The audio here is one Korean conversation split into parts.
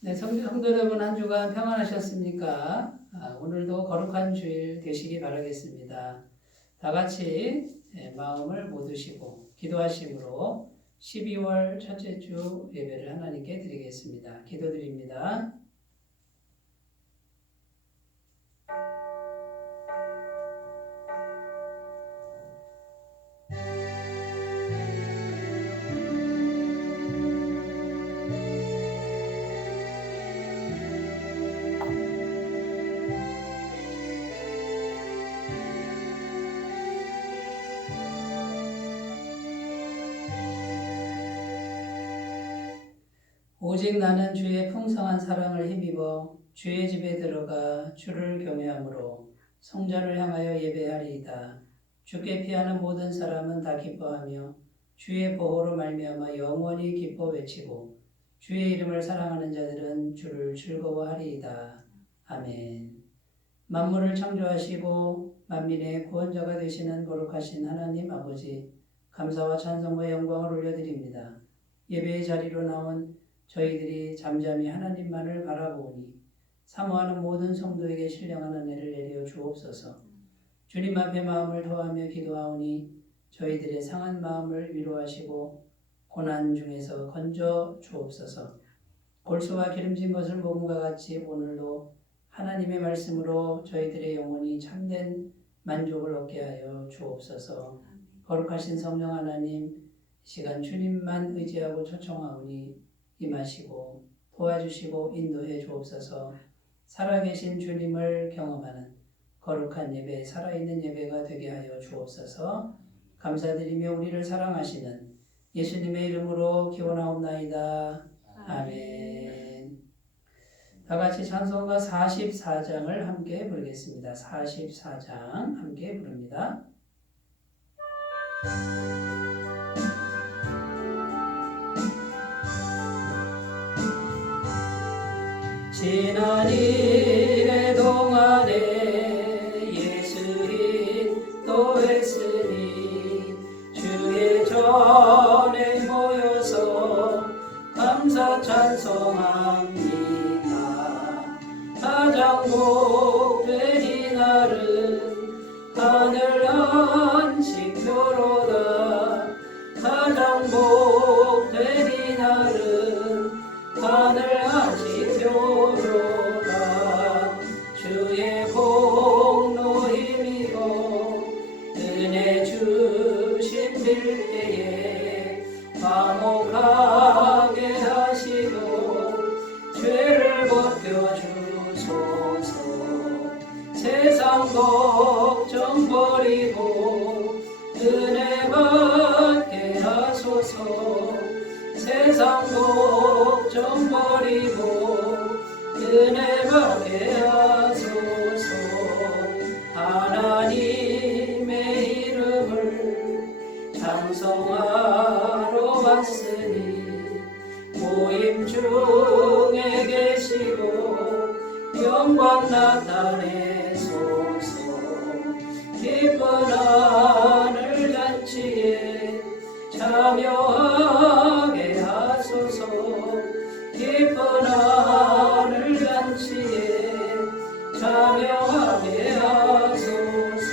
네, 성도 여러분 한 주간 평안하셨습니까? 오늘도 거룩한 주일 되시기 바라겠습니다. 다 같이 마음을 모두시고 기도하심으로 12월 첫째 주 예배를 하나님께 드리겠습니다. 기도드립니다. 오직 나는 주의 풍성한 사랑을 힘입어 주의 집에 들어가 주를 경외함으로 성전을 향하여 예배하리이다. 주께 피하는 모든 사람은 다 기뻐하며 주의 보호로 말미암아 영원히 기뻐 외치고 주의 이름을 사랑하는 자들은 주를 즐거워하리이다. 아멘. 만물을 창조하시고 만민의 구원자가 되시는 거룩하신 하나님 아버지, 감사와 찬송과 영광을 올려드립니다. 예배의 자리로 나온 저희들이 잠잠히 하나님만을 바라보니 사모하는 모든 성도에게 신령한 은혜를 내려 주옵소서. 주님 앞에 마음을 토하며 기도하오니 저희들의 상한 마음을 위로하시고 고난 중에서 건져 주옵소서. 골수와 기름진 것을 먹음과 같이 오늘도 하나님의 말씀으로 저희들의 영혼이 참된 만족을 얻게 하여 주옵소서. 거룩하신 성령 하나님, 시간 주님만 의지하고 초청하오니 임하시고 도와주시고 인도해 주옵소서. 살아계신 주님을 경험하는 거룩한 예배, 살아있는 예배가 되게 하여 주옵소서. 감사드리며 우리를 사랑하시는 예수님의 이름으로 기원하옵나이다. 아멘. 다 같이 찬송가 44장을 함께 부르겠습니다. 44장 함께 부릅니다. 지난 일의 동안에 예수 인도했으니 주의 전에 모여서 감사 찬송합니다. 가장 복된 이날은 하늘 안식표로다. 가장 복된 이날은 하늘 안식표로다. 주의 공로 힘입어 은혜 주신 빌때에 화목하게 하시고 죄를 벗겨주소서. 세상 걱정 버리고 은혜 받게 하소서. 세상 걱정 버리고 은혜 받게 하소서. 하나님의 이름을 찬송하러 왔으니 모임 중에 계시고 영광 나타내소서. 기쁜 하늘 잔치에 참여하게 하소서. 기쁜 하늘 잔치에 참여하게 하소서.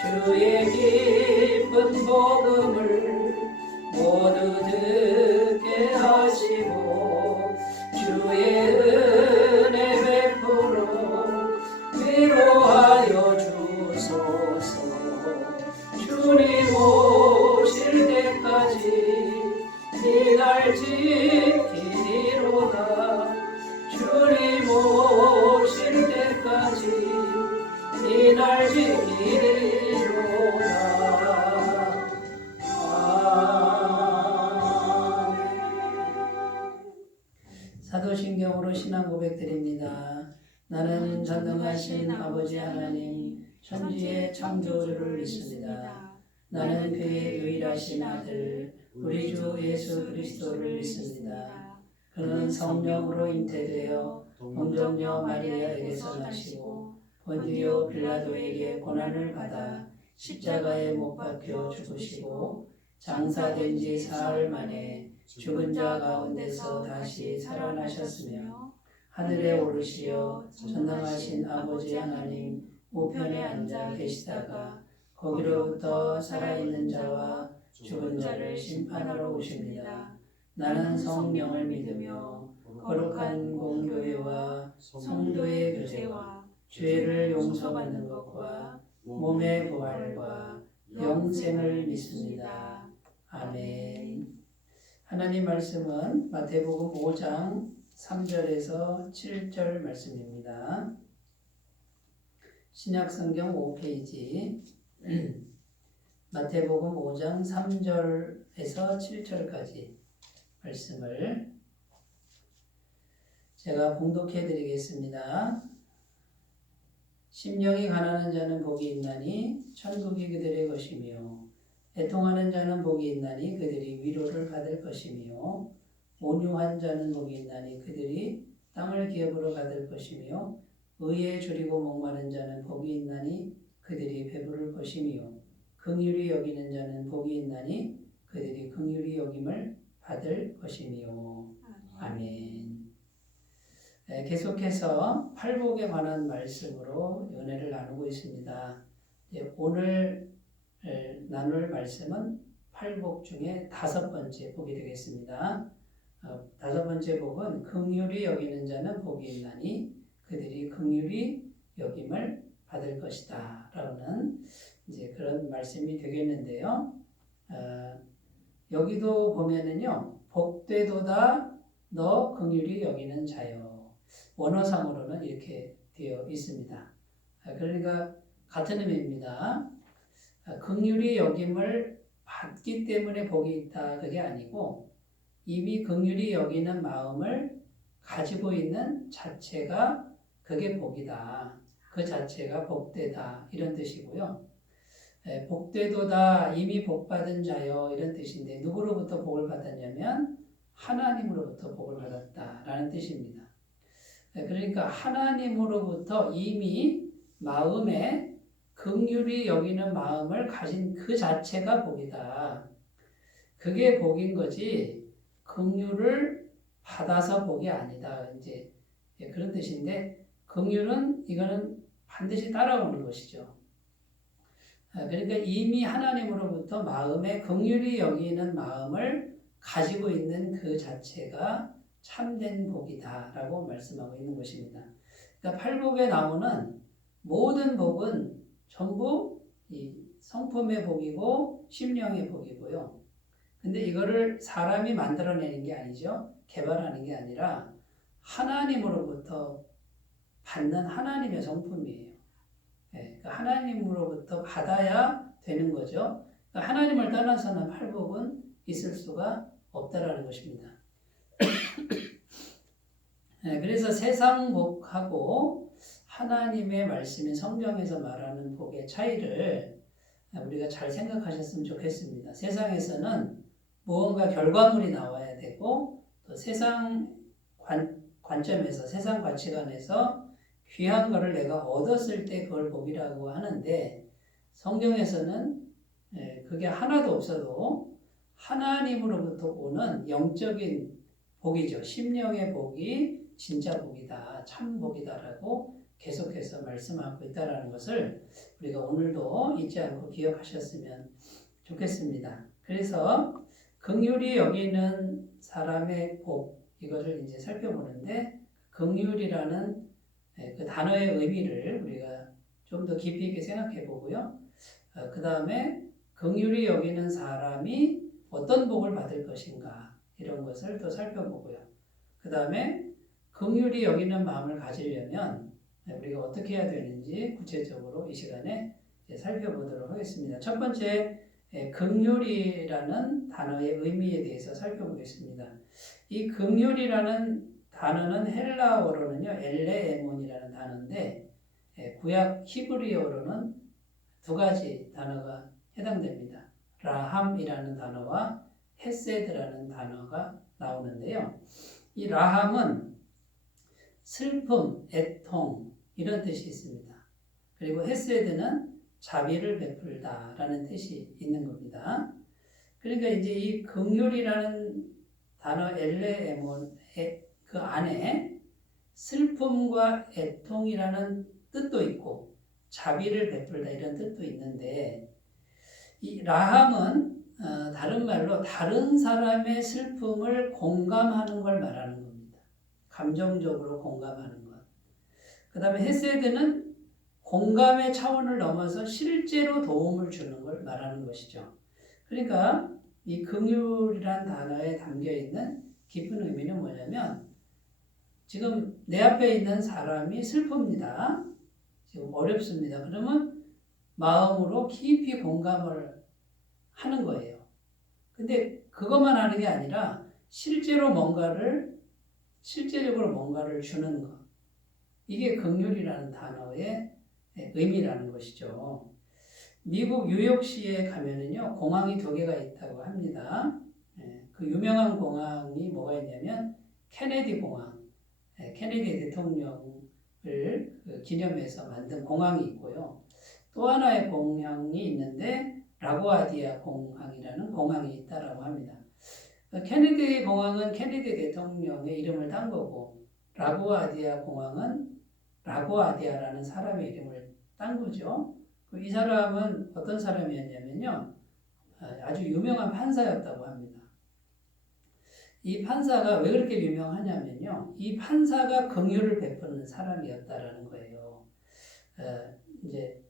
주의 기쁜 복음을 모두 듣게 하시고 주의 은혜 베풀어 위로하여 주소서. 주님 오실 때까지 이날 지키리로다. 주님 오실 때까지 이날 지키리로다. 사도신경으로 신앙 고백드립니다. 나는 전능하신 아버지 하나님 천지의 창조주를 믿습니다. 나는 그의 유일하신 아들 우리 주 예수 그리스도를 믿습니다. 그는 성령으로 잉태되어 동정녀 마리아에게서 나시고 본디오 빌라도에게 고난을 받아 십자가에 못 박혀 죽으시고 장사된 지 사흘 만에 죽은 자 가운데서 다시 살아나셨으며 하늘에 오르시어 전능하신 아버지 하나님 우편에 앉아 계시다가 거기로부터 살아있는 자와 죽은 자를 심판하러 오십니다. 나는 성령을 믿으며 거룩한 공교회와 성도의 교제와 죄를 용서받는 것과 몸의 부활과 영생을 믿습니다. 아멘. 하나님 말씀은 마태복음 5장 3절에서 7절 말씀입니다. 신약성경 5페이지 마태복음 5장 3절에서 7절까지 말씀을 제가 봉독해 드리겠습니다. 심령이 가난한 자는 복이 있나니 천국이 그들의 것이며 애통하는 자는 복이 있나니 그들이 위로를 받을 것이며 온유한 자는 복이 있나니 그들이 땅을 기업으로 받을 것이며 의에 줄이고 목마른 자는 복이 있나니 그들이 배부를 것이며 긍휼히 여기는 자는 복이 있나니 그들이 긍휼히 여김을 받을 것이며 아멘. 계속해서 팔복에 관한 말씀으로 은혜를 나누고 있습니다. 오늘 나눌 말씀은 팔복 중에 5번째 복이 되겠습니다. 5번째 복은 긍휼히 여기는 자는 복이 있나니 그들이 긍휼히 여김을 받을 것이다 라는 이제 그런 말씀이 되겠는데요. 여기도 보면은요, 복되도다 너 긍휼히 여기는 자여. 원어상으로는 이렇게 되어 있습니다. 그러니까 같은 의미입니다. 긍휼히 여김을 받기 때문에 복이 있다 그게 아니고 이미 긍휼히 여기는 마음을 가지고 있는 자체가 그게 복이다. 그 자체가 복되다 이런 뜻이고요. 복되도다 이미 복받은 자여 이런 뜻인데 누구로부터 복을 받았냐면 하나님으로부터 복을 받았다라는 뜻입니다. 그러니까 하나님으로부터 이미 마음에 긍휼히 여기는 마음을 가진 그 자체가 복이다. 그게 복인 거지 긍휼을 받아서 복이 아니다. 이제 그런 뜻인데 긍휼은 이거는 반드시 따라오는 것이죠. 그러니까 이미 하나님으로부터 마음에 긍휼히 여기는 마음을 가지고 있는 그 자체가 참된 복이다라고 말씀하고 있는 것입니다. 그러니까 팔복에 나오는 모든 복은 전부 이 성품의 복이고 심령의 복이고요. 근데 이거를 사람이 만들어내는 게 아니죠. 개발하는 게 아니라 하나님으로부터 받는 하나님의 성품이에요. 그러니까 하나님으로부터 받아야 되는 거죠. 그러니까 하나님을 떠나서는 팔복은 있을 수가 없다라는 것입니다. 그래서 세상 복하고 하나님의 말씀인 성경에서 말하는 복의 차이를 우리가 잘 생각하셨으면 좋겠습니다. 세상에서는 무언가 결과물이 나와야 되고 또 세상 관점에서 세상 가치관에서 귀한 것을 내가 얻었을 때 그걸 복이라고 하는데 성경에서는 그게 하나도 없어도 하나님으로부터 오는 영적인 복이죠. 심령의 복이 진짜 복이다, 참 복이다라고 계속해서 말씀하고 있다는 것을 우리가 오늘도 잊지 않고 기억하셨으면 좋겠습니다. 그래서 긍휼히 여기는 사람의 복 이것을 이제 살펴보는데 긍휼이라는 그 단어의 의미를 우리가 좀 더 깊이 있게 생각해 보고요. 그 다음에 긍휼히 여기는 사람이 어떤 복을 받을 것인가 이런 것을 또 살펴보고요. 그 다음에 긍휼히 여기는 마음을 가지려면 우리가 어떻게 해야 되는지 구체적으로 이 시간에 살펴보도록 하겠습니다. 첫 번째 긍휼이라는 단어의 의미에 대해서 살펴보겠습니다. 이 긍휼이라는 단어는 헬라어로는요 엘레에몬이라는 단어인데 구약 히브리어로는 2가지 단어가 해당됩니다. 라함이라는 단어와 헤세드라는 단어가 나오는데요. 이 라함은 슬픔, 애통 이런 뜻이 있습니다. 그리고 헤세드는 자비를 베풀다라는 뜻이 있는 겁니다. 그러니까 이제 이 긍휼이라는 단어 엘레에몬의 그 안에 슬픔과 애통이라는 뜻도 있고 자비를 베풀다 이런 뜻도 있는데 이 라함은 다른 말로 다른 사람의 슬픔을 공감하는 걸 말하는 겁니다. 감정적으로 공감하는 것. 그 다음에 헤세드는 공감의 차원을 넘어서 실제로 도움을 주는 걸 말하는 것이죠. 그러니까 이 긍휼이란 단어에 담겨있는 깊은 의미는 뭐냐면 지금 내 앞에 있는 사람이 슬픕니다. 지금 어렵습니다. 그러면 마음으로 깊이 공감을 하는 거예요. 근데 그것만 하는 게 아니라 실제적으로 뭔가를 주는 것. 이게 긍휼이라는 단어의 의미라는 것이죠. 미국 뉴욕시에 가면은요, 공항이 2개가 있다고 합니다. 그 유명한 공항이 뭐가 있냐면 케네디 공항. 케네디 대통령을 기념해서 만든 공항이 있고요. 또 하나의 공항이 있는데 라구아디아 공항이라는 공항이 있다라고 합니다. 케네디 공항은 케네디 대통령의 이름을 딴 거고 라구아디아 공항은 라구아디아라는 사람의 이름을 딴 거죠. 이 사람은 어떤 사람이었냐면요. 아주 유명한 판사였다고 합니다. 이 판사가 왜 그렇게 유명하냐면요. 이 판사가 긍휼을 베푸는 사람이었다라는 거예요. 이제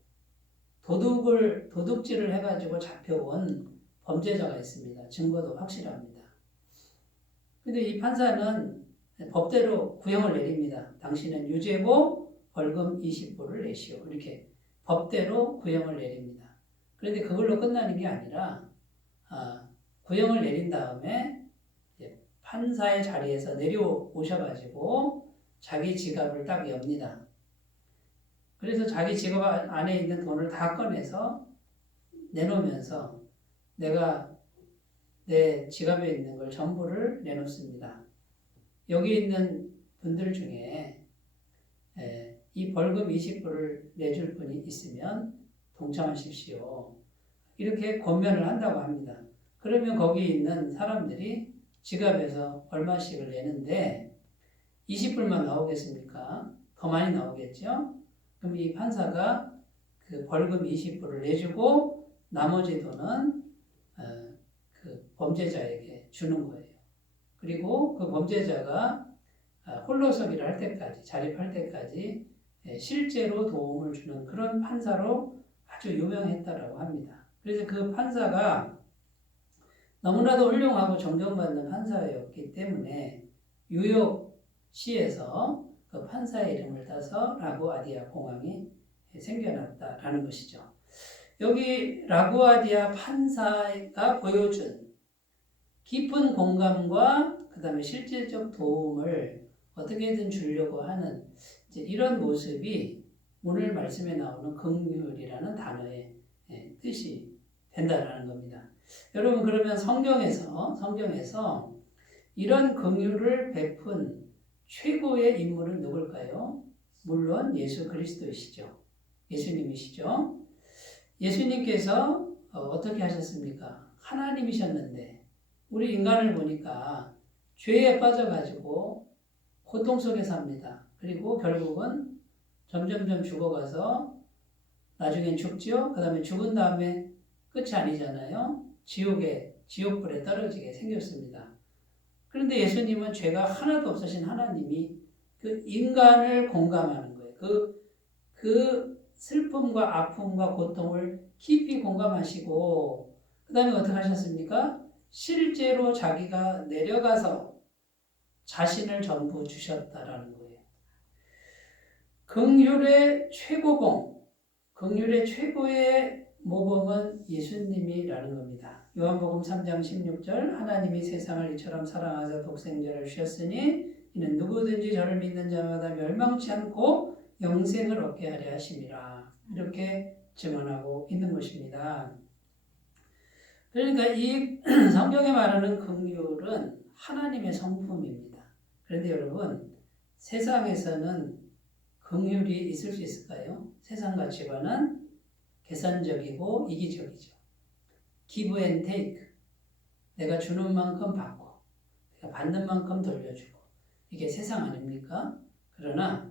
도둑질을 해가지고 잡혀온 범죄자가 있습니다. 증거도 확실합니다. 근데 이 판사는 법대로 구형을 내립니다. 당신은 유죄고 벌금 20불을 내시오. 이렇게 법대로 구형을 내립니다. 그런데 그걸로 끝나는 게 아니라 구형을 내린 다음에 판사의 자리에서 내려오셔가지고 자기 지갑을 딱 엽니다. 그래서 자기 지갑 안에 있는 돈을 다 꺼내서 내놓으면서 내가 내 지갑에 있는 걸 전부를 내놓습니다. 여기 있는 분들 중에 이 벌금 20불을 내줄 분이 있으면 동참하십시오. 이렇게 권면을 한다고 합니다. 그러면 거기 있는 사람들이 지갑에서 얼마씩을 내는데 20불만 나오겠습니까? 더 많이 나오겠죠? 그럼 이 판사가 그 벌금 20불을 내주고 나머지 돈은 그 범죄자에게 주는 거예요. 그리고 그 범죄자가 홀로서기를 할 때까지, 자립할 때까지 실제로 도움을 주는 그런 판사로 아주 유명했다라고 합니다. 그래서 그 판사가 너무나도 훌륭하고 존경받는 판사였기 때문에 뉴욕시에서 그 판사의 이름을 따서 라구아디아 공항이 생겨났다라는 것이죠. 여기 라구아디아 판사가 보여준 깊은 공감과 그 다음에 실질적 도움을 어떻게든 주려고 하는 이런 모습이 오늘 말씀에 나오는 긍휼이라는 단어의 뜻이 된다라는 겁니다. 여러분 그러면 성경에서 이런 긍휼을 베푼 최고의 인물은 누굴까요? 물론 예수 그리스도이시죠. 예수님이시죠. 예수님께서 어떻게 하셨습니까? 하나님이셨는데 우리 인간을 보니까 죄에 빠져가지고 고통 속에 삽니다. 그리고 결국은 점점점 죽어가서 나중엔 죽지요. 그 다음에 죽은 다음에 끝이 아니잖아요. 지옥불에 떨어지게 생겼습니다. 그런데 예수님은 죄가 하나도 없으신 하나님이 그 인간을 공감하는 거예요. 그 슬픔과 아픔과 고통을 깊이 공감하시고 그 다음에 어떻게 하셨습니까? 실제로 자기가 내려가서 자신을 전부 주셨다라는 거예요. 긍휼의 최고봉, 긍휼의 최고의 모범은 예수님이라는 겁니다. 요한복음 3장 16절 하나님이 세상을 이처럼 사랑하사 독생자를 주셨으니 이는 누구든지 저를 믿는 자마다 멸망치 않고 영생을 얻게 하려 하심이라. 이렇게 증언하고 있는 것입니다. 그러니까 이 성경에 말하는 긍휼은 하나님의 성품입니다. 그런데 여러분 세상에서는 긍휼이 있을 수 있을까요? 세상 가치관은 계산적이고 이기적이죠. give and take. 내가 주는 만큼 받고 받는 만큼 돌려주고 이게 세상 아닙니까? 그러나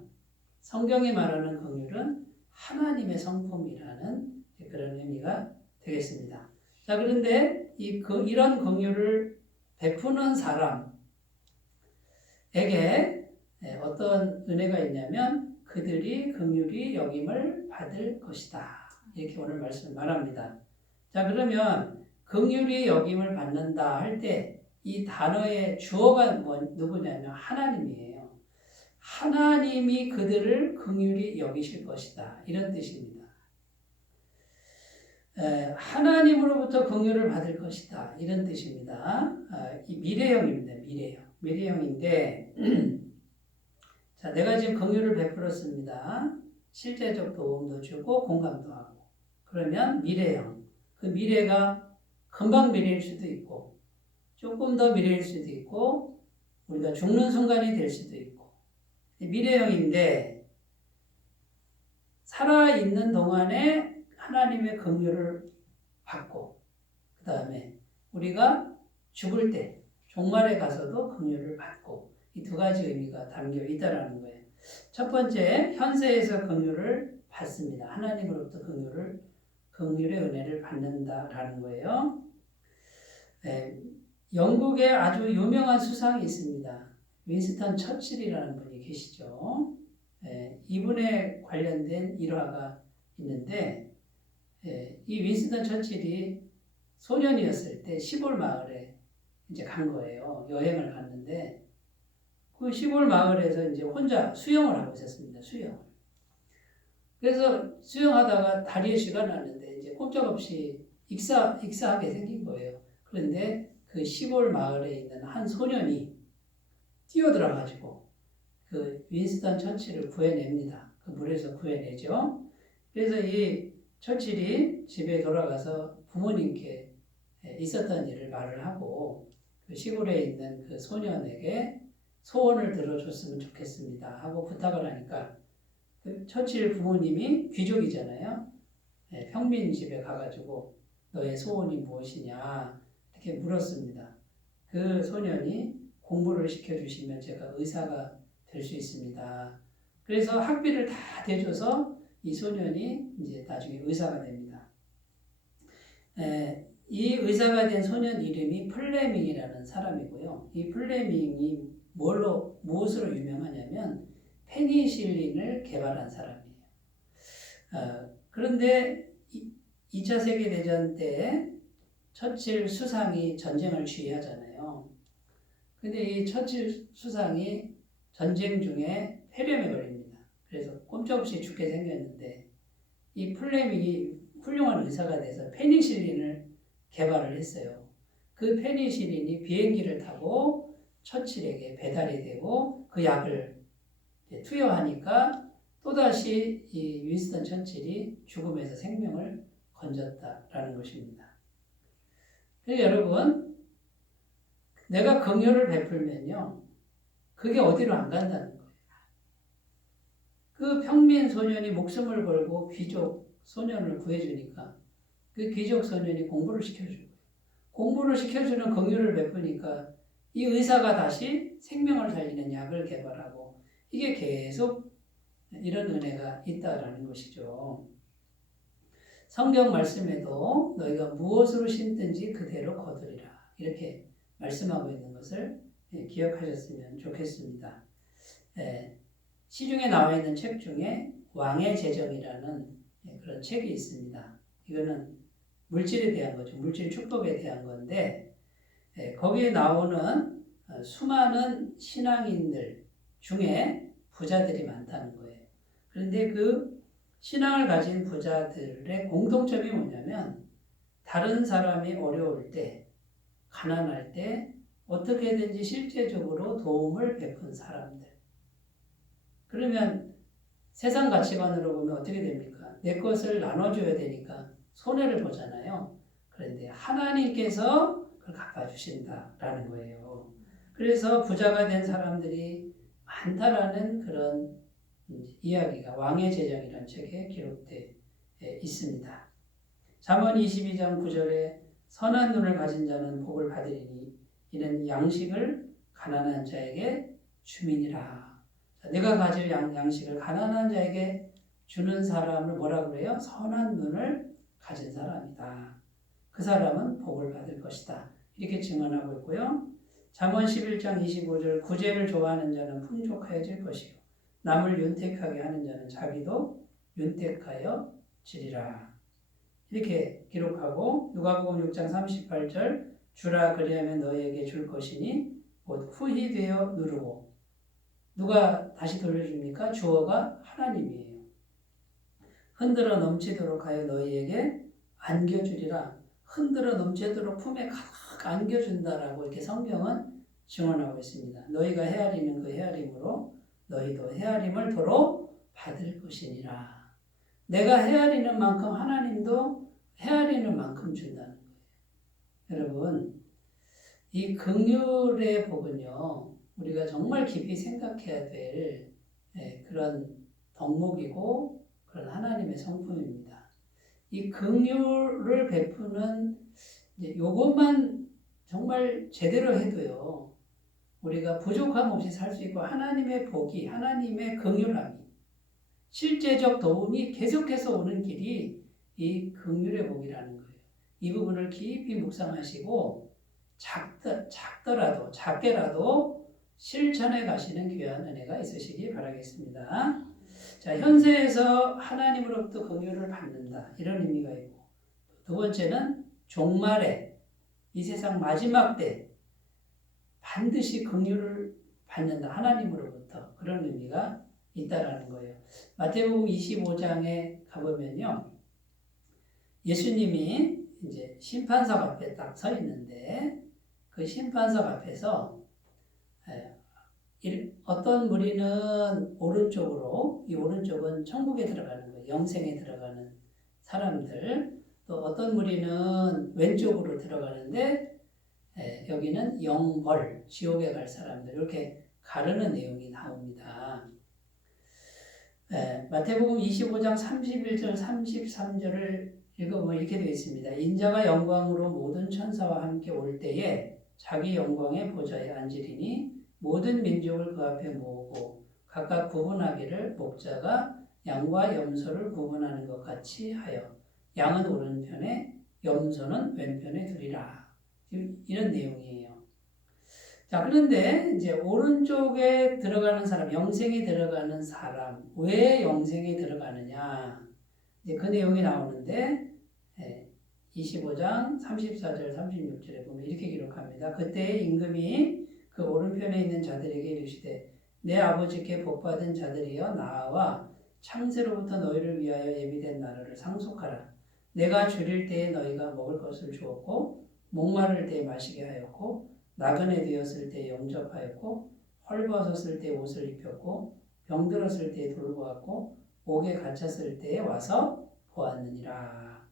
성경이 말하는 긍휼은 하나님의 성품이라는 그런 의미가 되겠습니다. 자, 그런데 이런 긍휼을 베푸는 사람에게 어떤 은혜가 있냐면 그들이 긍휼히 여김을 받을 것이다. 이렇게 오늘 말씀을 말합니다. 자, 그러면 긍휼히 여김을 받는다 할 때 이 단어의 주어가 누구냐면 하나님이에요. 하나님이 그들을 긍휼히 여기실 것이다. 이런 뜻입니다. 하나님으로부터 긍휼을 받을 것이다. 이런 뜻입니다. 이 미래형입니다. 미래형인데 자, 내가 지금 긍휼을 베풀었습니다. 실제적 도움도 주고 공감도 하고. 그러면 미래형. 그 미래가 금방 미래일 수도 있고 조금 더 미래일 수도 있고 우리가 죽는 순간이 될 수도 있고 미래형인데 살아있는 동안에 하나님의 긍휼을 받고 그 다음에 우리가 죽을 때 종말에 가서도 긍휼을 받고 이 두 가지 의미가 담겨 있다라는 거예요. 첫 번째, 현세에서 긍휼을 받습니다. 하나님으로부터 긍휼의 은혜를 받는다라는 거예요. 영국에 아주 유명한 수상이 있습니다. 윈스턴 처칠이라는 분이 계시죠. 이분에 관련된 일화가 있는데 이 윈스턴 처칠이 소년이었을 때 시골 마을에 이제 간 거예요. 여행을 갔는데 그 시골 마을에서 이제 혼자 수영을 하고 있었습니다. 그래서 수영하다가 다리에 쥐가 났는데 이제 꼼짝없이 익사하게 생긴 거예요. 그런데 그 시골 마을에 있는 한 소년이 뛰어들어가지고 그 윈스턴 처칠을 구해냅니다. 그 물에서 구해내죠. 그래서 이 처칠이 집에 돌아가서 부모님께 있었던 일을 말을 하고 그 시골에 있는 그 소년에게 소원을 들어줬으면 좋겠습니다 하고 부탁을 하니까 그 처칠 부모님이 귀족이잖아요. 평민 집에 가가지고 너의 소원이 무엇이냐 이렇게 물었습니다. 그 소년이 공부를 시켜주시면 제가 의사가 될 수 있습니다. 그래서 학비를 다 대줘서 이 소년이 이제 나중에 의사가 됩니다. 이 의사가 된 소년 이름이 플레밍이라는 사람이고요. 이 플레밍이 무엇으로 유명하냐면 페니실린을 개발한 사람이에요. 그런데 2차 세계대전 때 처칠 수상이 전쟁을 지휘하잖아요. 근데 이 처칠 수상이 전쟁 중에 폐렴에 걸립니다. 그래서 꼼짝없이 죽게 생겼는데 이 플레밍이 훌륭한 의사가 돼서 페니실린을 개발을 했어요. 그 페니실린이 비행기를 타고 처칠에게 배달이 되고 그 약을 투여하니까 또다시 이 윈스턴 처칠이 죽음에서 생명을 건졌다라는 것입니다. 여러분, 내가 긍휼을 베풀면요, 그게 어디로 안 간다는 거예요. 그 평민 소년이 목숨을 걸고 귀족 소년을 구해주니까 그 귀족 소년이 공부를 시켜주고 공부를 시켜주는 긍휼을 베푸니까 이 의사가 다시 생명을 살리는 약을 개발하고 이게 계속 이런 은혜가 있다라는 것이죠. 성경 말씀에도 너희가 무엇으로 심든지 그대로 거두리라 이렇게 말씀하고 있는 것을 기억하셨으면 좋겠습니다. 시중에 나와 있는 책 중에 왕의 재정이라는 그런 책이 있습니다. 이거는 물질에 대한 거죠. 물질 축복에 대한 건데 거기에 나오는 수많은 신앙인들 중에 부자들이 많다는 거예요. 그런데 그 신앙을 가진 부자들의 공통점이 뭐냐면 다른 사람이 어려울 때, 가난할 때 어떻게든지 실제적으로 도움을 베푼 사람들. 그러면 세상 가치관으로 보면 어떻게 됩니까? 내 것을 나눠줘야 되니까 손해를 보잖아요. 그런데 하나님께서 그걸 갚아주신다라는 거예요. 그래서 부자가 된 사람들이 많다라는 그런 이야기가 왕의 재정이라는 책에 기록되어 있습니다. 잠언 22장 9절에 선한 눈을 가진 자는 복을 받으리니 이는 양식을 가난한 자에게 주민이라. 자, 내가 가질 양식을 가난한 자에게 주는 사람을 뭐라 그래요? 선한 눈을 가진 사람이다. 그 사람은 복을 받을 것이다. 이렇게 증언하고 있고요. 잠언 11장 25절 구제를 좋아하는 자는 풍족하여질 것이요 남을 윤택하게 하는 자는 자기도 윤택하여 지리라. 이렇게 기록하고 누가복음 6장 38절 주라 그리하면 너희에게 줄 것이니 곧 후히 되어 누르고 누가 다시 돌려줍니까? 주어가 하나님이에요. 흔들어 넘치도록 하여 너희에게 안겨주리라. 흔들어 넘치도록 품에 가득 안겨준다라고 이렇게 성경은 증언하고 있습니다. 너희가 헤아리는 그 헤아림으로 너희도 헤아림을 도로 받을 것이니라. 내가 헤아리는 만큼 하나님도 헤아리는 만큼 준다는 거예요. 여러분, 이 긍휼의 복은요, 우리가 정말 깊이 생각해야 될 그런 덕목이고 그런 하나님의 성품입니다. 이 긍휼을 베푸는 요것만 정말 제대로 해도요, 우리가 부족함 없이 살 수 있고 하나님의 복이, 하나님의 긍휼함이, 실제적 도움이 계속해서 오는 길이 이 긍휼의 복이라는 거예요. 이 부분을 깊이 묵상하시고 작게라도 실천해 가시는 귀한 은혜가 있으시기 바라겠습니다. 자, 현세에서 하나님으로부터 긍휼을 받는다. 이런 의미가 있고, 두 번째는 종말에 이 세상 마지막 때 반드시 긍휼을 받는다. 하나님으로부터 그런 의미가 있다라는 거예요. 마태복음 25장에 가보면요, 예수님이 이제 심판석 앞에 딱 서 있는데 그 심판석 앞에서 어떤 무리는 오른쪽으로, 이 오른쪽은 천국에 들어가는 거예요. 영생에 들어가는 사람들. 또 어떤 무리는 왼쪽으로 들어가는데 여기는 영벌, 지옥에 갈 사람들. 이렇게 가르는 내용이 나옵니다. 마태복음 25장 31절 33절을 읽어보면 이렇게 되어 있습니다. 인자가 영광으로 모든 천사와 함께 올 때에 자기 영광의 보좌에 앉으리니 모든 민족을 그 앞에 모으고 각각 구분하기를 목자가 양과 염소를 구분하는 것 같이 하여 양은 오른편에 염소는 왼편에 두리라. 이런 내용이에요. 자, 그런데 이제 오른쪽에 들어가는 사람, 영생에 들어가는 사람, 왜 영생에 들어가느냐? 이제 그 내용이 나오는데 25장 34절 36절에 보면 이렇게 기록합니다. 그때 임금이 그 오른편에 있는 자들에게 이르시되 내 아버지께 복받은 자들이여 나와 창세로부터 너희를 위하여 예비된 나라를 상속하라. 내가 줄일 때에 너희가 먹을 것을 주었고 목마를 때에 마시게 하였고 나그네 되었을 때에 영접하였고 헐벗었을 때에 옷을 입혔고 병들었을 때에 돌보았고 옥에 갇혔을 때에 와서 보았느니라.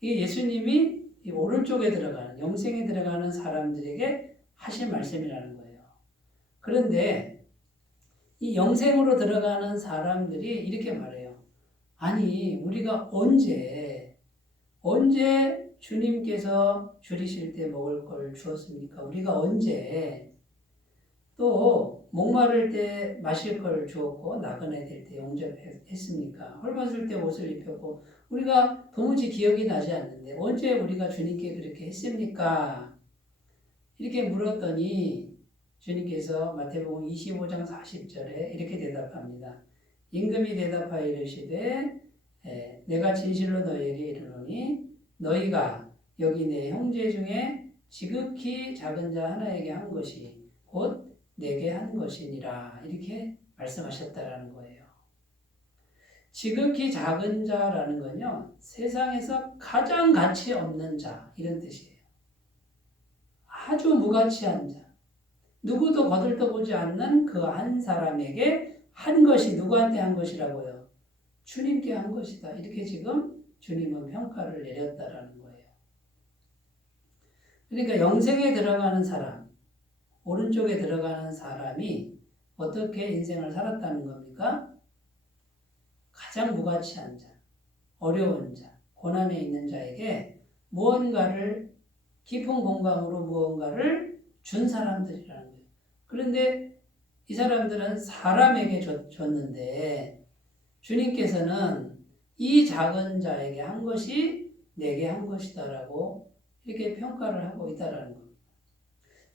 이 예수님이 이 오른쪽에 들어가는 영생에 들어가는 사람들에게 하신 말씀이라는 거예요. 그런데 이 영생으로 들어가는 사람들이 이렇게 말해요. 아니, 우리가 언제 주님께서 줄이실 때 먹을 걸 주었습니까? 우리가 언제 또 목마를 때 마실 걸 주었고 나그네 될 때 영접했습니까? 헐벗을 때 옷을 입혔고 우리가 도무지 기억이 나지 않는데 언제 우리가 주님께 그렇게 했습니까? 이렇게 물었더니 주님께서 마태복음 25장 40절에 이렇게 대답합니다. 임금이 대답하여 이르시되 내가 진실로 너희에게 이르노니 너희가 여기 내 형제 중에 지극히 작은 자 하나에게 한 것이 곧 내게 한 것이니라. 이렇게 말씀하셨다라는 거예요. 지극히 작은 자라는 건요, 세상에서 가장 가치 없는 자, 이런 뜻이에요. 아주 무가치한 자. 누구도 거들떠보지 않는 그 한 사람에게 한 것이 누구한테 한 것이라고요? 주님께 한 것이다. 이렇게 지금 주님은 평가를 내렸다라는 거예요. 그러니까 영생에 들어가는 사람, 오른쪽에 들어가는 사람이 어떻게 인생을 살았다는 겁니까? 가장 무가치한 자, 어려운 자, 고난에 있는 자에게 무언가를 깊은 공감으로 무언가를 준 사람들이라는 거예요. 그런데 이 사람들은 사람에게 줬는데 주님께서는 이 작은 자에게 한 것이 내게 한 것이다라고 이렇게 평가를 하고 있다라는 겁니다.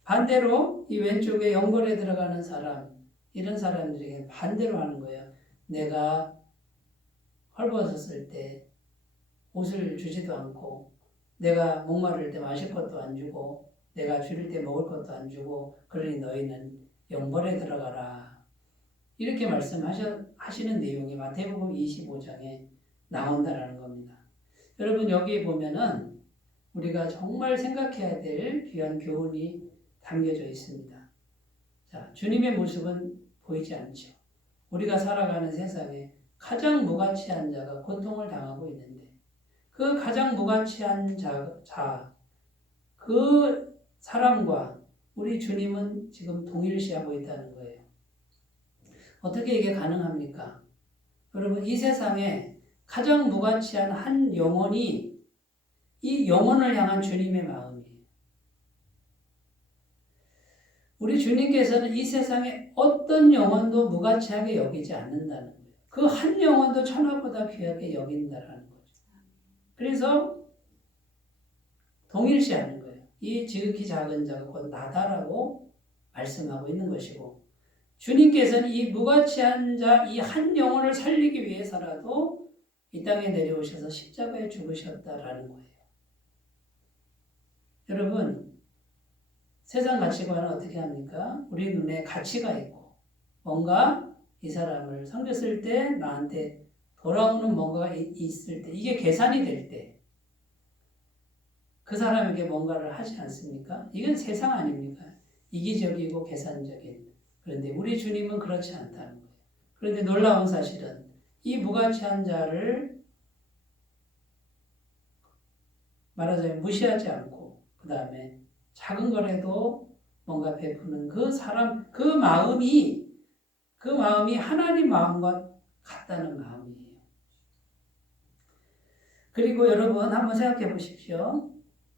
반대로 이 왼쪽에 영벌에 들어가는 사람, 이런 사람들에게 반대로 하는 거예요. 내가 헐벗었을 때 옷을 주지도 않고, 내가 목마를 때 마실 것도 안 주고, 내가 줄일 때 먹을 것도 안 주고, 그러니 너희는 영벌에 들어가라. 이렇게 말씀하시는 내용이 마태복음 25장에 나온다라는 겁니다. 여러분, 여기 보면은 우리가 정말 생각해야 될 귀한 교훈이 담겨져 있습니다. 자, 주님의 모습은 보이지 않죠. 우리가 살아가는 세상에 가장 무가치한 자가 고통을 당하고 있는데, 그 가장 무가치한 그 사람과 우리 주님은 지금 동일시하고 있다는 거예요. 어떻게 이게 가능합니까? 여러분, 이 세상에 가장 무가치한 한 영혼이 이 영혼을 향한 주님의 마음이에요. 우리 주님께서는 이 세상에 어떤 영혼도 무가치하게 여기지 않는다는 거예요. 그 한 영혼도 천하보다 귀하게 여긴다는 거죠. 그래서 동일시하는 거예요. 이 지극히 작은 자가 곧 나다라고 말씀하고 있는 것이고, 주님께서는 이 무가치한 자, 이 한 영혼을 살리기 위해서라도 이 땅에 내려오셔서 십자가에 죽으셨다라는 거예요. 여러분, 세상 가치관은 어떻게 합니까? 우리 눈에 가치가 있고, 뭔가 이 사람을 섬겼을 때 나한테 돌아오는 뭔가가 있을 때, 이게 계산이 될 때, 그 사람에게 뭔가를 하지 않습니까? 이건 세상 아닙니까? 이기적이고 계산적인. 그런데 우리 주님은 그렇지 않다는 거예요. 그런데 놀라운 사실은 이 무가치한 자를 말하자면 무시하지 않고, 그 다음에 작은 거라도 뭔가 베푸는 그 사람, 그 마음이 하나님 마음과 같다는 마음이에요. 그리고 여러분 한번 생각해 보십시오.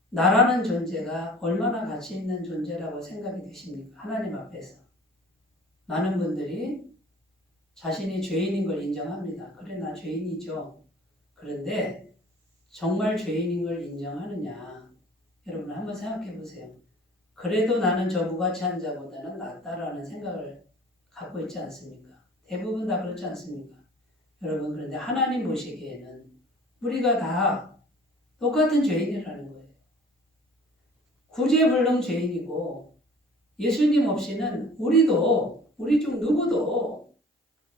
나라는 존재가 얼마나 가치 있는 존재라고 생각이 되십니까? 하나님 앞에서. 많은 분들이 자신이 죄인인 걸 인정합니다. 그래, 나 죄인이죠. 그런데 정말 죄인인 걸 인정하느냐? 여러분 한번 생각해 보세요. 그래도 나는 저 무가치한 자보다는 낫다라는 생각을 갖고 있지 않습니까? 대부분 다 그렇지 않습니까? 여러분, 그런데 하나님 보시기에는 우리가 다 똑같은 죄인이라는 거예요. 구제불능 죄인이고, 예수님 없이는 우리 중 누구도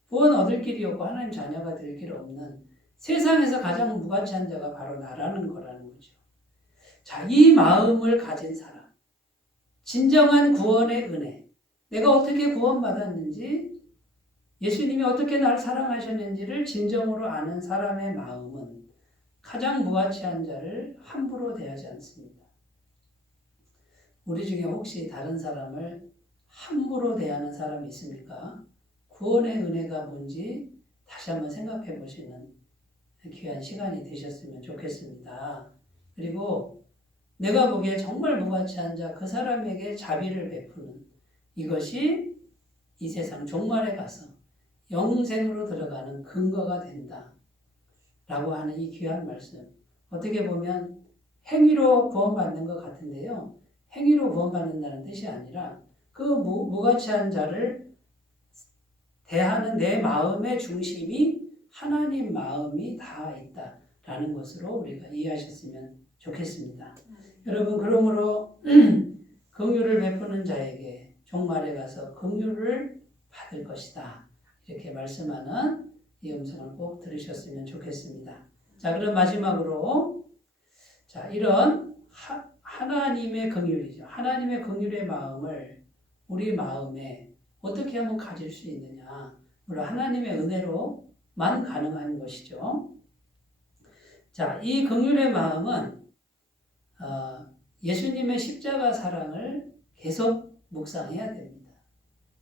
구원 얻을 길이 없고 하나님 자녀가 될 길 없는 세상에서 가장 무가치한 자가 바로 나라는 거라는 거죠. 자, 이 마음을 가진 사람, 진정한 구원의 은혜, 내가 어떻게 구원받았는지, 예수님이 어떻게 나를 사랑하셨는지를 진정으로 아는 사람의 마음은 가장 무가치한 자를 함부로 대하지 않습니다. 우리 중에 혹시 다른 사람을 함부로 대하는 사람이 있습니까? 구원의 은혜가 뭔지 다시 한번 생각해 보시는 귀한 시간이 되셨으면 좋겠습니다. 그리고 내가 보기에 정말 무가치한 자, 그 사람에게 자비를 베푸는 이것이 이 세상 종말에 가서 영생으로 들어가는 근거가 된다 라고 하는 이 귀한 말씀. 어떻게 보면 행위로 구원받는 것 같은데요. 행위로 구원받는다는 뜻이 아니라 그 무가치한 자를 대하는 내 마음의 중심이 하나님 마음이 다 있다라는 것으로 우리가 이해하셨으면 좋겠습니다. 여러분, 그러므로 긍휼을 베푸는 자에게 종말에 가서 긍휼을 받을 것이다. 이렇게 말씀하는 이 음성을 꼭 들으셨으면 좋겠습니다. 자, 그럼 마지막으로 자, 이런 하나님의 긍휼이죠. 하나님의 긍휼의 마음을 우리 마음에 어떻게 하면 가질 수 있느냐. 물론 하나님의 은혜로만 가능한 것이죠. 자, 이 긍휼의 마음은 예수님의 십자가 사랑을 계속 묵상해야 됩니다.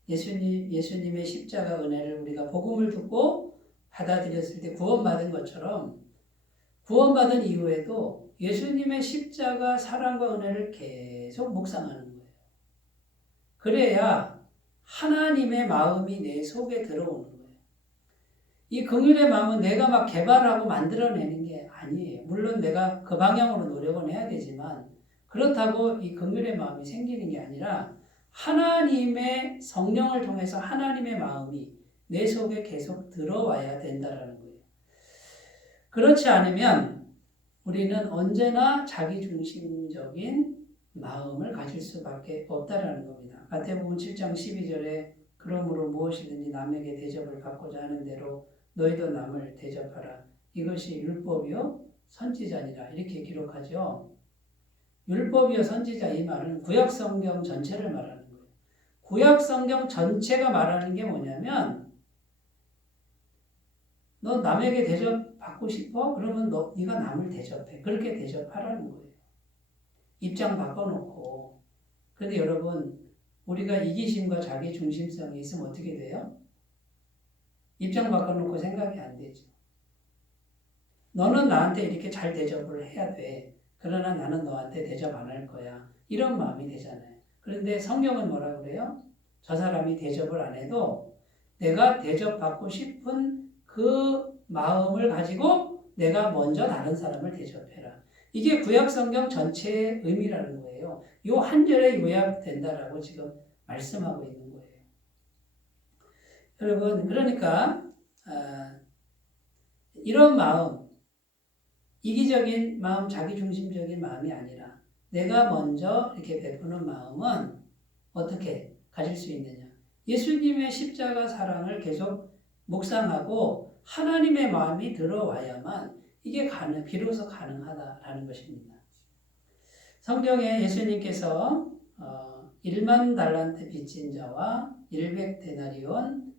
예수님의 십자가 은혜를 우리가 복음을 듣고 받아들였을 때 구원받은 것처럼 구원받은 이후에도 예수님의 십자가 사랑과 은혜를 계속 묵상하는 거예요. 그래야 하나님의 마음이 내 속에 들어오는 거예요. 이 긍휼의 마음은 내가 막 개발하고 만들어내는 게 아니에요. 물론 내가 그 방향으로 노력은 해야 되지만 그렇다고 이 긍휼의 마음이 생기는 게 아니라 하나님의 성령을 통해서 하나님의 마음이 내 속에 계속 들어와야 된다라는 거예요. 그렇지 않으면 우리는 언제나 자기중심적인 마음을 가질 수밖에 없다라는 겁니다. 마태복음 7장 12절에 그러므로 무엇이든지 남에게 대접을 받고자 하는 대로 너희도 남을 대접하라. 이것이 율법이요 선지자니라. 이렇게 기록하죠. 율법이요 선지자 이 말은 구약성경 전체를 말하는 거예요. 구약성경 전체가 말하는 게 뭐냐면 너 남에게 대접받고 싶어? 그러면 네가 남을 대접해. 그렇게 대접하라는 거예요. 입장 바꿔놓고. 그런데 여러분 우리가 이기심과 자기 중심성이 있으면 어떻게 돼요? 입장 바꿔놓고 생각이 안 되죠. 너는 나한테 이렇게 잘 대접을 해야 돼. 그러나 나는 너한테 대접 안 할 거야. 이런 마음이 되잖아요. 그런데 성경은 뭐라 그래요? 저 사람이 대접을 안 해도 내가 대접받고 싶은 그 마음을 가지고 내가 먼저 다른 사람을 대접해라. 이게 구약성경 전체의 의미라는 거예요. 이 한 절에 요약된다라고 지금 말씀하고 있는 거예요. 여러분 그러니까 이런 마음, 이기적인 마음, 자기중심적인 마음이 아니라 내가 먼저 이렇게 베푸는 마음은 어떻게 가질 수 있느냐. 예수님의 십자가 사랑을 계속 묵상하고 하나님의 마음이 들어와야만 이게 비로소 가능하다라는 것입니다. 성경에 예수님께서 1만 달란트 빚진 자와 100데나리온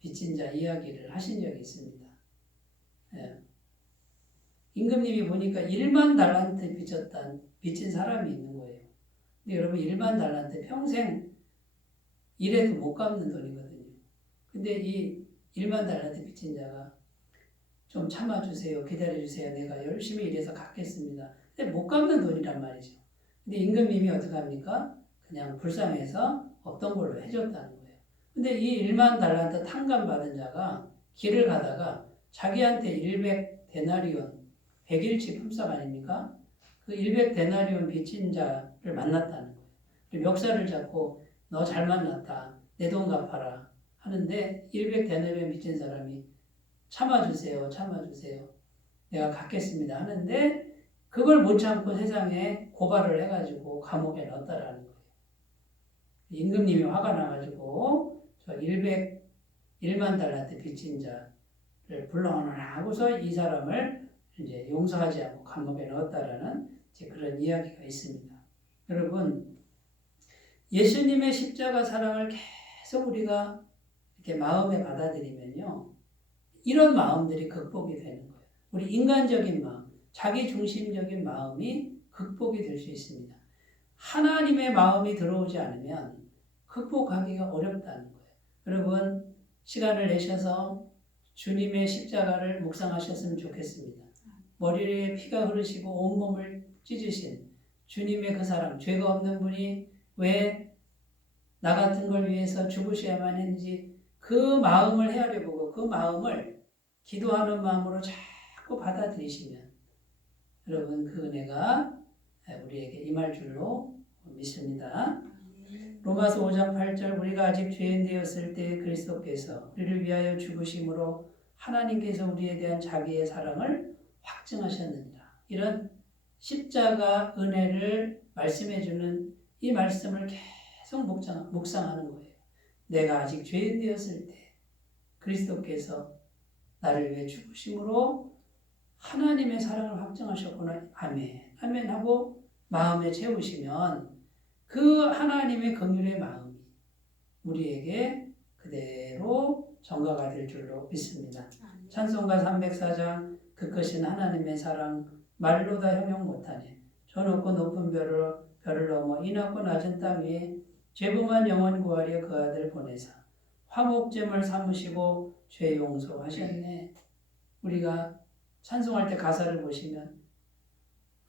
빚진 자 이야기를 하신 적이 있습니다. 임금님이 보니까 1만 달란트 빚진 사람이 있는 거예요. 근데 여러분 1만 달란트 평생 일해도 못 갚는 돈이거든요. 근데 이 1만 달란트 빚진 자가 좀 참아주세요. 기다려주세요. 내가 열심히 일해서 갚겠습니다. 근데 못 갚는 돈이란 말이죠. 근데 임금님이 어떻게 합니까? 그냥 불쌍해서 없던 걸로 해줬다는 거예요. 근데 이 1만 달란트 탕감 받은 자가 길을 가다가 자기한테 100데나리온 100일치 품삯 아닙니까? 그 100데나리온 빚진 자를 만났다는 거예요. 멱살을 잡고 너 잘 만났다. 내 돈 갚아라. 하는데 100데나리온 빚진 사람이 참아주세요. 참아주세요. 내가 갚겠습니다. 하는데 그걸 못 참고 세상에 고발을 해가지고 감옥에 넣었다라는 거예요. 임금님이 화가 나가지고 저 1만 달란트 빚진 자를 불러오너라 하고서 이 사람을 이제 용서하지 않고 감옥에 넣었다라는 그런 이야기가 있습니다. 여러분, 예수님의 십자가 사랑을 계속 우리가 이렇게 마음에 받아들이면요, 이런 마음들이 극복이 되는 거예요. 우리 인간적인 마음, 자기중심적인 마음이 극복이 될 수 있습니다. 하나님의 마음이 들어오지 않으면 극복하기가 어렵다는 거예요. 여러분, 시간을 내셔서 주님의 십자가를 묵상하셨으면 좋겠습니다. 머리에 피가 흐르시고 온몸을 찢으신 주님의 그 사랑, 죄가 없는 분이 왜 나 같은 걸 위해서 죽으셔야만 했는지 그 마음을 헤아려보고 그 마음을 기도하는 마음으로 자꾸 받아들이시면 여러분 그 은혜가 우리에게 임할 줄로 믿습니다. 로마서 5장 8절 우리가 아직 죄인 되었을 때 그리스도께서 우리를 위하여 죽으심으로 하나님께서 우리에 대한 자기의 사랑을 확증하셨느니라. 이런 십자가 은혜를 말씀해주는 이 말씀을 계속 묵상하는 거예요. 내가 아직 죄인 되었을 때 그리스도께서 나를 위해 죽으심으로 하나님의 사랑을 확증하셨구나. 아멘. 아멘 하고 마음에 채우시면 그 하나님의 긍휼의 마음이 우리에게 그대로 전가가 될 줄로 믿습니다. 찬송가 304장 그 크신 하나님의 사랑 말로 다 형용 못하네. 저 높고 높은 별을 넘어 이 낮고 낮은 땅 위에 죄범한 영혼 구하려 그 아들 보내사 화목제물 삼으시고 죄 용서하셨네. 우리가 찬송할 때 가사를 보시면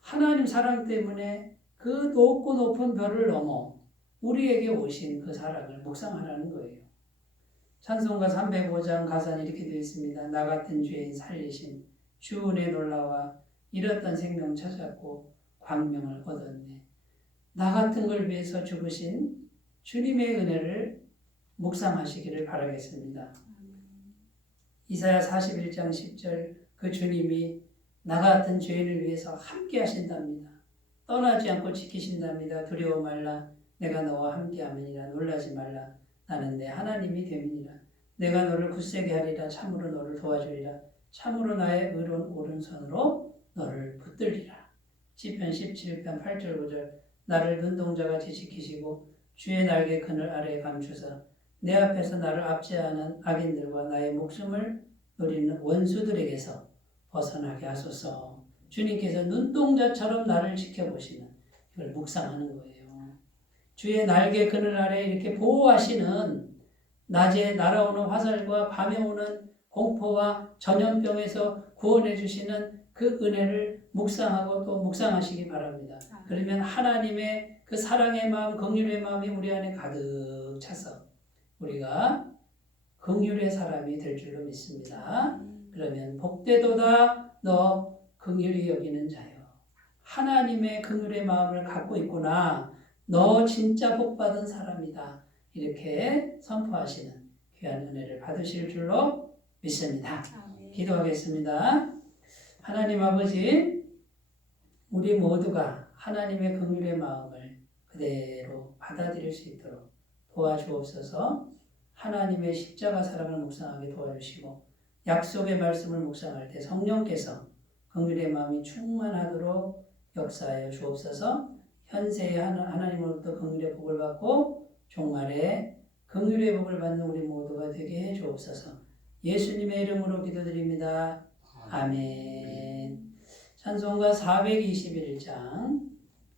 하나님 사랑 때문에 그 높고 높은 별을 넘어 우리에게 오신 그 사랑을 묵상하라는 거예요. 찬송가 305장 가사는 이렇게 되어 있습니다. 나 같은 죄인 살리신 주 은혜 놀라와 잃었던 생명 찾았고 광명을 얻었네. 나 같은 걸 위해서 죽으신 주님의 은혜를 묵상하시기를 바라겠습니다. 이사야 41장 10절 그 주님이 나 같은 죄인을 위해서 함께 하신답니다. 떠나지 않고 지키신답니다. 두려워 말라 내가 너와 함께 함이니라. 놀라지 말라 나는 내 하나님이 됨이니라. 내가 너를 굳세게 하리라. 참으로 너를 도와주리라. 참으로 나의 의로운 오른손으로 너를 붙들리라. 시편 17편 8절 9절 나를 눈동자같이 지키시고 주의 날개 그늘 아래에 감추사 내 앞에서 나를 압제하는 악인들과 나의 목숨을 노리는 원수들에게서 벗어나게 하소서. 주님께서 눈동자처럼 나를 지켜보시는 이걸 묵상하는 거예요. 주의 날개 그늘 아래 이렇게 보호하시는 낮에 날아오는 화살과 밤에 오는 공포와 전염병에서 구원해 주시는 그 은혜를 묵상하고 또 묵상하시기 바랍니다. 그러면 하나님의 그 사랑의 마음, 긍휼의 마음이 우리 안에 가득 차서 우리가 긍휼의 사람이 될 줄로 믿습니다. 그러면 복되도다 너 긍휼히 여기는 자여. 하나님의 긍휼의 마음을 갖고 있구나. 너 진짜 복받은 사람이다. 이렇게 선포하시는 귀한 은혜를 받으실 줄로 믿습니다. 기도하겠습니다. 하나님 아버지, 우리 모두가 하나님의 긍휼의 마음을 그대로 받아들일 수 있도록 도와주옵소서. 하나님의 십자가 사랑을 묵상하게 도와주시고 약속의 말씀을 묵상할 때 성령께서 긍휼의 마음이 충만하도록 역사하여 주옵소서. 현세의 하나님으로부터 긍휼의 복을 받고 종말에 긍휼의 복을 받는 우리 모두가 되게 해 주옵소서. 예수님의 이름으로 기도드립니다. 아멘. 찬송가 421장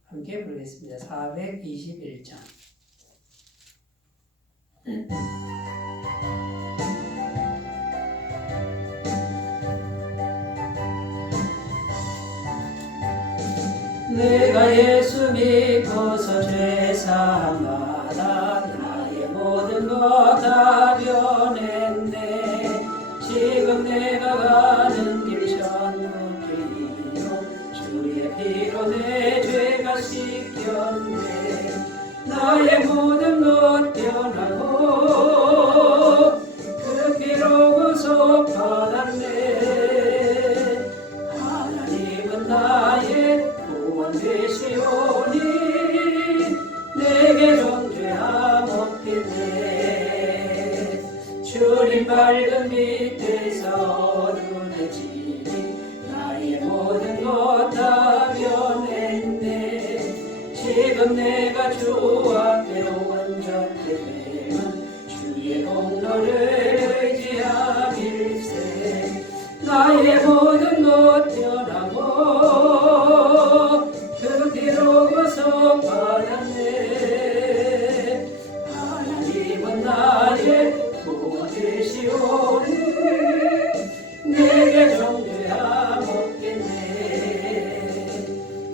함께 부르겠습니다. 421장. 내가 예수 믿고서 죄사함 받아 나의 모든 것 다 변했네. 지금 내가 가는 길 전부길이요 주의 피로 내 죄가 씻겼네. 나의 모든 것 변하고 그 피로 구속 받았네. 하나님은 나의 구원 되시오니 내게 정죄함 없겠네. 주님 밝은 밑에서 눈에 지니 나의 모든 것 다 변했네. 지금 내가 주 앞에 온전히 되면 주의 공로를 의지함일세. 나의 모든 것 변하고 그 피로 구속 받았네. 하나님은 나의 구원 되시오니 내게 정죄함 없겠네.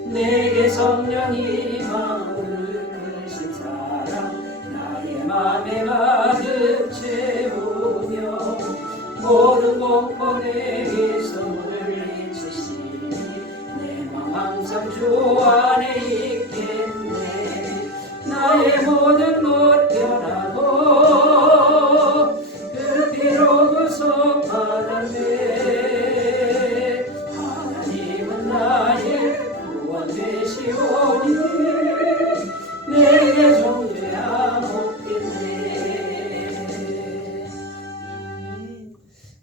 내게 성령이 마음을 그신 사랑 나의 맘에 가득 채우며 모든 공포 내게서 물리치시니 내 맘 항상 주 안에 있겠네. 나의 모든 것 변하고 그 피로 구속 받았네. 하나님은 나의 구원 되시오니 내게 정죄함 없겠네.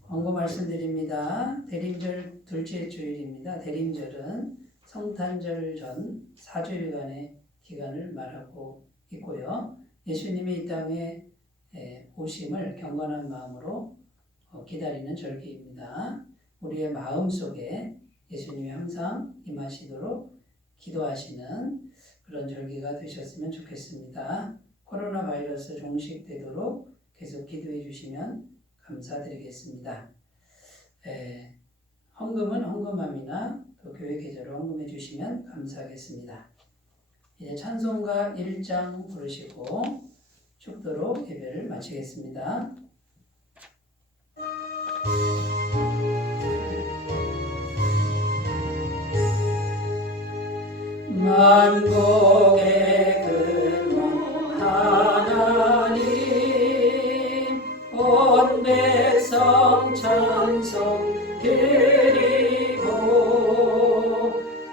광고 말씀드립니다. 대림절 둘째 주일입니다. 대림절은 성탄절 전 4주일간의 기간을 말하고 있고요. 예수님이 이 땅에 오심을 경건한 마음으로 기다리는 절기입니다. 우리의 마음 속에 예수님이 항상 임하시도록 기도하시는 그런 절기가 되셨으면 좋겠습니다. 코로나 바이러스 종식되도록 계속 기도해 주시면 감사드리겠습니다. 헌금은 헌금함이나 또 교회 계좌로 헌금해 주시면 감사하겠습니다. 이제 찬송가 1장 부르시고 축도로 예배를 마치겠습니다. 만국의 근원 하나님 온 백성 찬송 드리고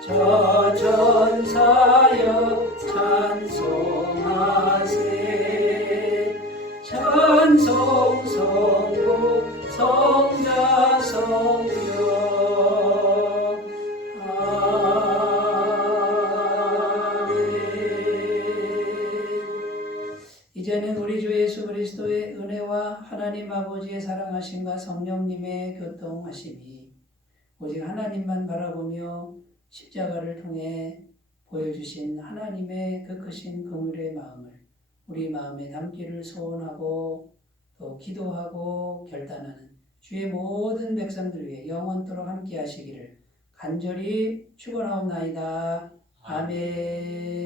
저 전사여 찬송하세 찬송 성부 성자 성령 이제는 우리 주 예수 그리스도의 은혜와 하나님 아버지의 사랑하심과 성령님의 교통하심이 오직 하나님만 바라보며 십자가를 통해 보여주신 하나님의 그 크신 긍휼의 마음을 우리 마음에 담기를 소원하고 또 기도하고 결단하는 주의 모든 백성들 위해 영원토록 함께 하시기를 간절히 축원하옵나이다. 아멘.